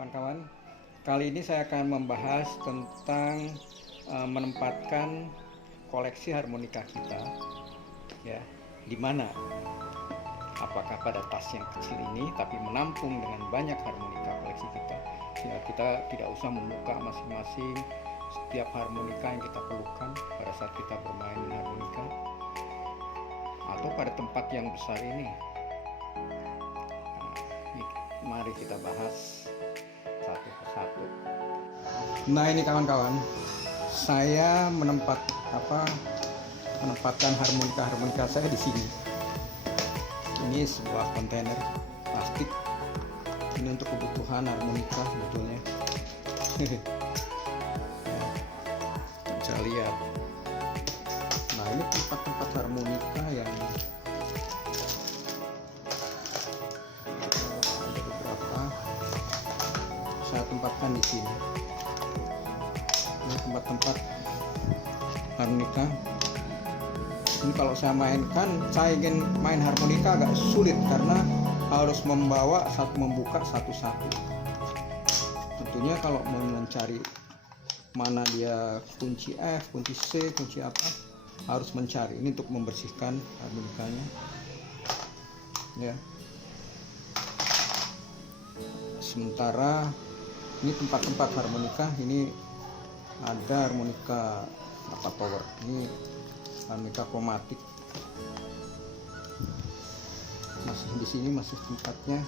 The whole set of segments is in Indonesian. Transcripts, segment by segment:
kawan-kawan. Kali ini saya akan membahas tentang menempatkan koleksi harmonika kita, ya, di mana? Apakah pada tas yang kecil ini, tapi menampung dengan banyak harmonika koleksi kita, sehingga kita tidak usah membuka masing-masing setiap harmonika yang kita perlukan pada saat kita bermain harmonika, atau pada tempat yang besar ini. Mari kita bahas satu persatu. Nah, ini kawan-kawan, saya menempatkan harmonika saya di sini. Ini sebuah kontainer plastik. Ini untuk kebutuhan harmonika sebetulnya. Ya, bisa lihat. Nah, ini tempat-tempat harmonika yang saya tempatkan di sini. Ini tempat-tempat harmonika. Ini kalau saya mainkan, saya ingin main harmonika agak sulit karena harus membuka satu-satu. Tentunya kalau mau mencari mana dia kunci F, kunci C, kunci apa, harus mencari. Ini untuk membersihkan harmonikanya. Ya. Sementara ini tempat-tempat harmonika, ini ada harmonika power, ini harmonika kromatik. Masih di sini, masih tempatnya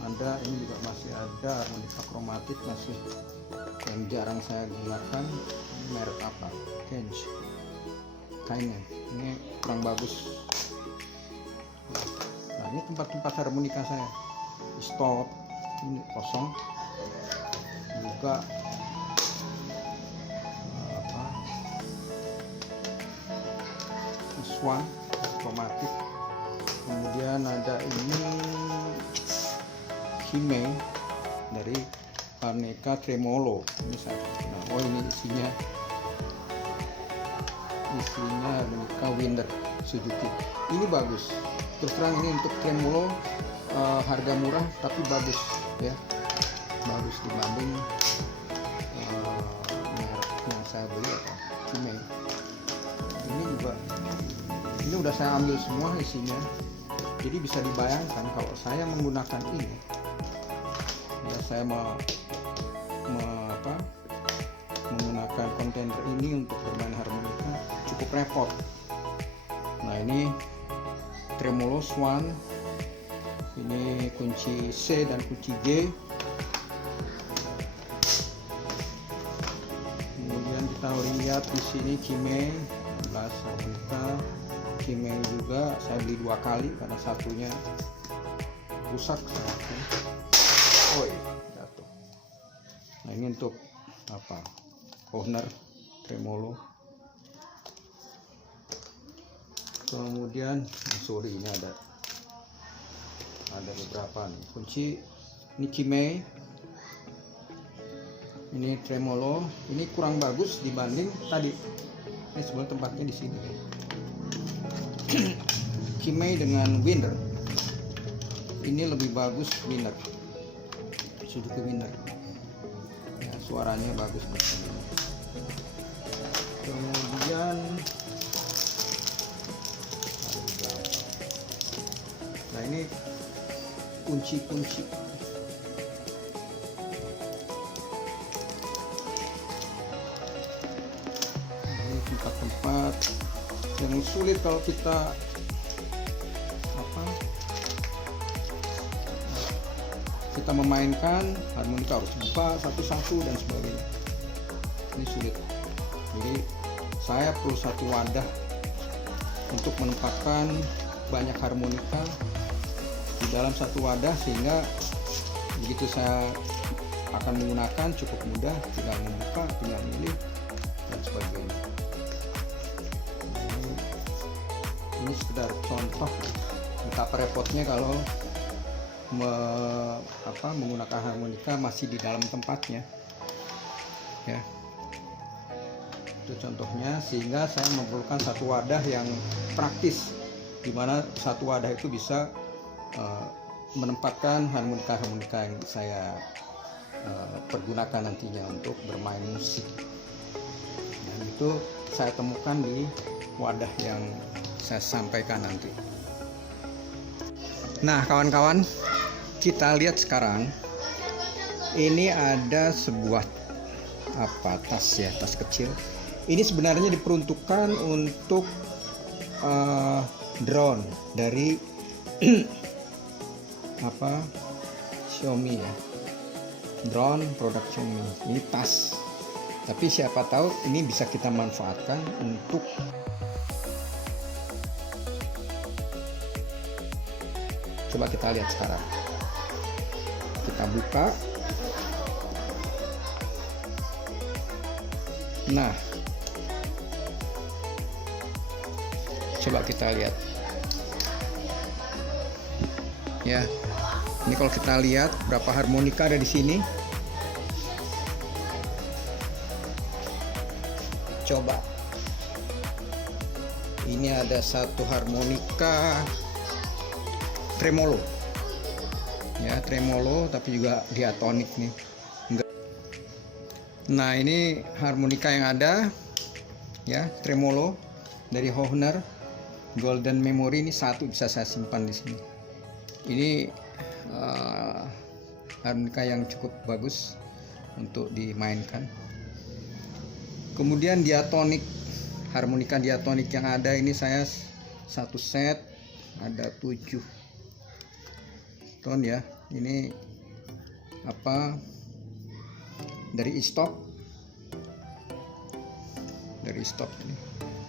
ada. Ini juga masih ada harmonika kromatik, masih yang jarang saya gunakan. Ini merek apa? Kench. Kayaknya ini kurang bagus. Nah, ini tempat-tempat harmonika saya. Stop, ini kosong juga. Swan kromatik. Kemudian ada ini Hime dari harmonika tremolo. Ini saya ini isinya harmonika Winder Suzuki. Ini bagus. Terus terang ini untuk tremolo harga murah tapi bagus, ya, bagus dibanding merek yang saya beli atau Hime. Ini juga, ini udah saya ambil semua isinya, jadi bisa dibayangkan kalau saya menggunakan ini, ya, saya menggunakan kontainer ini untuk bermain harmonika cukup repot. Nah, ini tremolo Swan. Ini kunci C dan kunci G. Kemudian kita lihat di sini Kime 11 harmonika. Kime juga saya beli 2 kali karena satunya rusak. Oh iya, jatuh. Nah, ini untuk owner tremolo. Kemudian ini ada beberapa nih kunci. Ini Kime, ini tremolo. Ini kurang bagus dibanding tadi. Ini sebenarnya tempatnya di sini. Kime dengan Winder, ini lebih bagus Winder, Suzuki Winder. Ya, suaranya bagus. Kemudian nah, ini kunci-kunci. Ini tempat-tempat yang sulit kalau kita memainkan harmonika, harus buka satu-satu dan sebagainya. Ini sulit. Jadi saya perlu satu wadah untuk menempatkan banyak harmonika di dalam satu wadah, sehingga begitu saya akan menggunakan cukup mudah, tinggal membuka, tinggal milih dan sebagainya. Ini sekedar contoh betapa repotnya kalau menggunakan harmonika masih di dalam tempatnya, ya. Itu contohnya, sehingga saya memerlukan satu wadah yang praktis, di mana satu wadah itu bisa menempatkan harmonika-harmonika yang saya pergunakan nantinya untuk bermain musik. Dan itu saya temukan di wadah yang saya sampaikan nanti. Nah kawan-kawan, kita lihat sekarang ini ada sebuah tas ya, tas kecil. Ini sebenarnya diperuntukkan untuk drone dari Xiaomi ya, drone produk Xiaomi. Ini tas, tapi siapa tahu ini bisa kita manfaatkan untuk coba kita lihat sekarang. Kita buka. Nah, coba kita lihat ya. Ini kalau kita lihat berapa harmonika ada di sini. Coba. Ini ada satu harmonika tremolo. Ya, tremolo tapi juga diatonik nih. Nah, ini harmonika yang ada ya, tremolo dari Hohner Golden Memory. Ini satu bisa saya simpan di sini. Ini harmonika yang cukup bagus untuk dimainkan. Kemudian diatonik, harmonika diatonik yang ada ini saya satu set ada 7 ton ya. Ini dari stop ini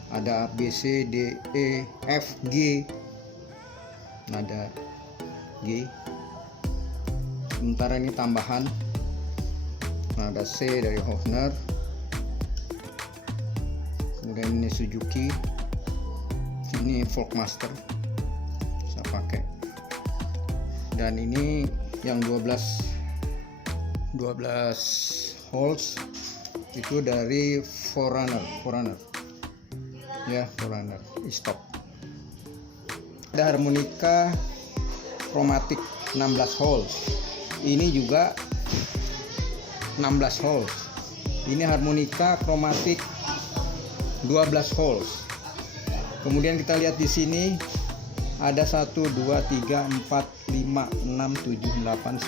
ada B, C, D, E, F, G, nada G. Sementara ini tambahan nada C dari Hohner. Kemudian ini Suzuki, ini Folkmaster saya pakai. Dan ini yang 12 holes itu dari Forerunner ya, Forerunner stop. Ada harmonika kromatik 16 holes, ini juga 16 holes. Ini harmonika kromatik 12 holes. Kemudian kita lihat di sini ada 1 2 3 4 5 6 7 8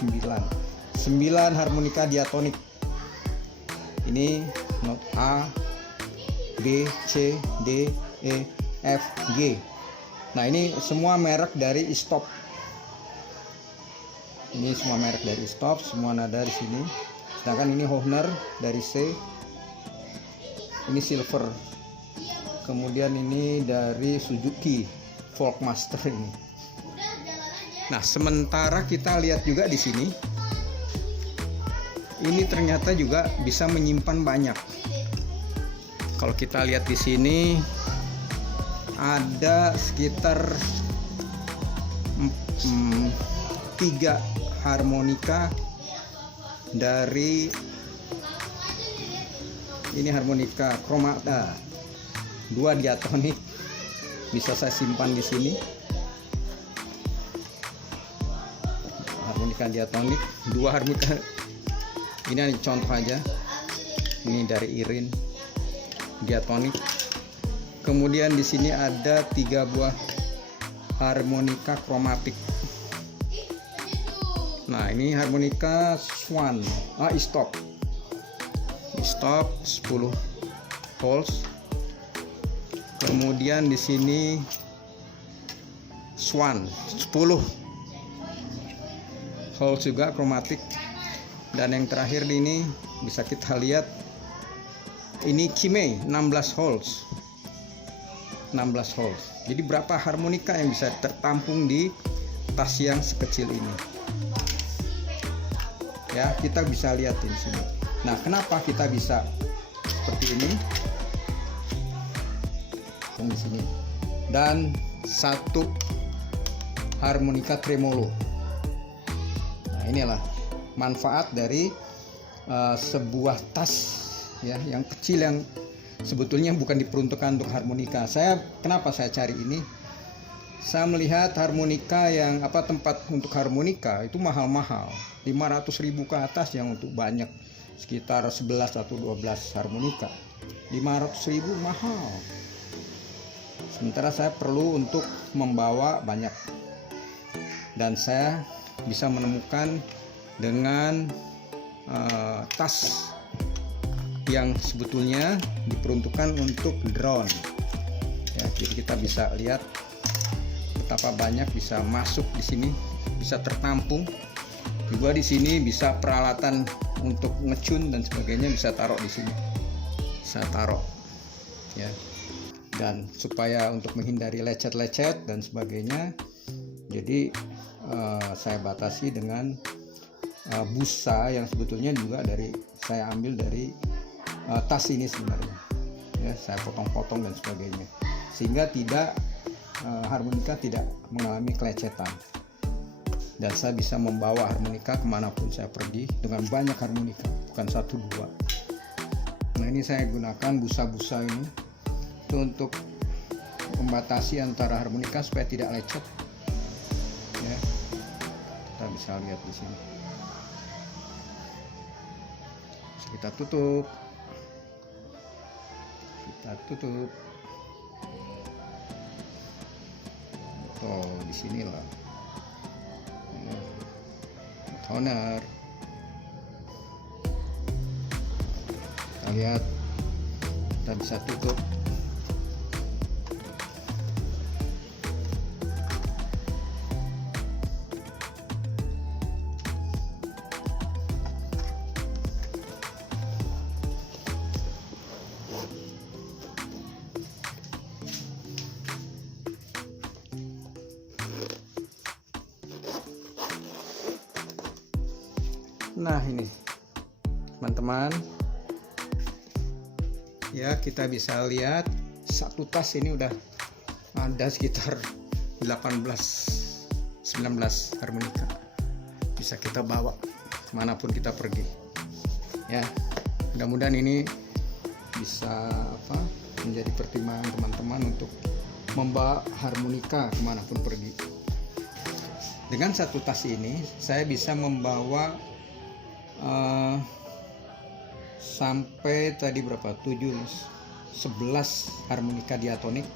9 harmonika diatonik. Ini not A, B, C, D, E, F, G. Nah, ini semua merek dari stop. Ini semua merek dari stop, semua nada di sini. Sedangkan ini Hohner dari C. Ini silver. Kemudian ini dari Suzuki Folkmaster ini. Nah, sementara kita lihat juga di sini, ini ternyata juga bisa menyimpan banyak. Kalau kita lihat di sini ada sekitar 3 harmonika dari ini harmonika kromata, 2 diatonik bisa saya simpan di sini. Harmonika diatonik, 2 harmonika. Ini contoh aja. Ini dari Irin diatonik. Kemudian di sini ada 3 buah harmonika kromatik. Nah, ini harmonika Swan, stop 10 holes. Kemudian di sini Swan 10 holes juga kromatik. Dan yang terakhir ini bisa kita lihat ini Kime 16 holes. Jadi berapa harmonika yang bisa tertampung di tas yang sekecil ini? Ya, kita bisa lihat di sini. Nah, kenapa kita bisa seperti ini? Di sini. Dan 1 harmonika tremolo. Nah, inilah manfaat dari sebuah tas ya yang kecil yang sebetulnya bukan diperuntukkan untuk harmonika. Kenapa saya cari ini? saya melihat harmonika yang tempat untuk harmonika itu mahal-mahal, 500.000 ke atas yang untuk banyak, sekitar 11 atau 12 harmonika. 500.000 mahal. Sementara saya perlu untuk membawa banyak, dan saya bisa menemukan dengan tas yang sebetulnya diperuntukkan untuk drone ya. Jadi kita bisa lihat betapa banyak bisa masuk di sini, bisa tertampung juga. Di sini bisa peralatan untuk ngecun dan sebagainya bisa taruh di sini, saya taruh ya. Dan supaya untuk menghindari lecet-lecet dan sebagainya, jadi saya batasi dengan busa yang sebetulnya juga saya ambil dari tas ini sebenarnya ya. Saya potong-potong dan sebagainya sehingga harmonika tidak mengalami kelecetan, dan saya bisa membawa harmonika kemanapun saya pergi dengan banyak harmonika, bukan 1-2. Nah, ini saya gunakan busa-busa ini itu untuk membatasi antara harmonika supaya tidak lecet ya. Kita bisa lihat di sini. Kita tutup. Oh, di sinilah toner. Kita lihat, kita bisa tutup. Nah, ini teman-teman ya, kita bisa lihat satu tas ini udah ada sekitar 18-19 harmonika, bisa kita bawa kemanapun kita pergi ya. Mudah-mudahan ini bisa menjadi pertimbangan teman-teman untuk membawa harmonika kemanapun pergi. Dengan satu tas ini saya bisa membawa sampai tadi berapa, 11 harmonika diatonik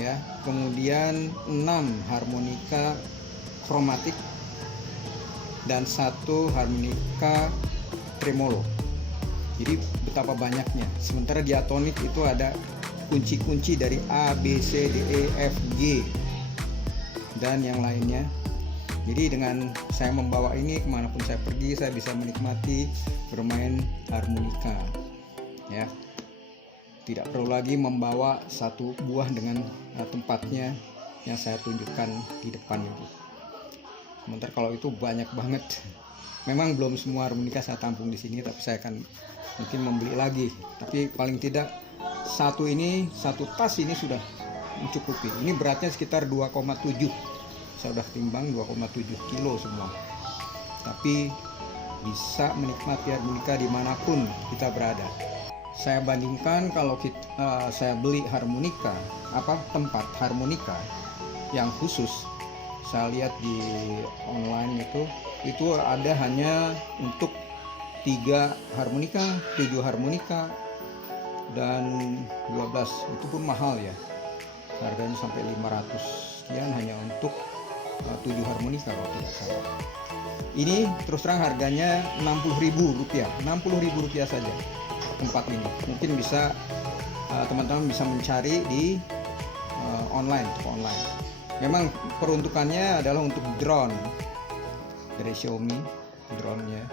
ya, kemudian 6 harmonika kromatik dan 1 harmonika tremolo. Jadi betapa banyaknya. Sementara diatonik itu ada kunci-kunci dari A, B, C, D, E, F, G dan yang lainnya. Jadi dengan saya membawa ini kemanapun saya pergi, saya bisa menikmati bermain harmonika ya. Tidak perlu lagi membawa satu buah dengan tempatnya yang saya tunjukkan di depan itu. Sementara kalau itu banyak banget. Memang belum semua harmonika saya tampung di sini, tapi saya akan mungkin membeli lagi. Tapi paling tidak satu tas ini sudah mencukupi. Ini beratnya sekitar 2,7. Saya udah timbang 2,7 kilo semua, tapi bisa menikmati harmonika dimanapun kita berada. Saya bandingkan kalau saya beli harmonika, tempat harmonika yang khusus, saya lihat di online itu ada hanya untuk 3 harmonika, 7 harmonika dan 12. Itu pun mahal ya, harganya sampai 500 sekian hanya untuk 7 harmonika kalau tidak salah. Ini terus terang harganya Rp60.000, Rp60.000 saja tempat ini. Mungkin bisa teman-teman bisa mencari di toko online. Memang peruntukannya adalah untuk drone dari Xiaomi, drone-nya.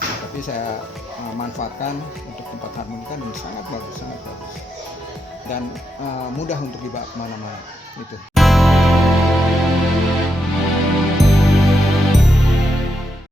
Tapi saya manfaatkan untuk tempat harmonika dan sangat bagus dan mudah untuk dibawa kemana-mana itu.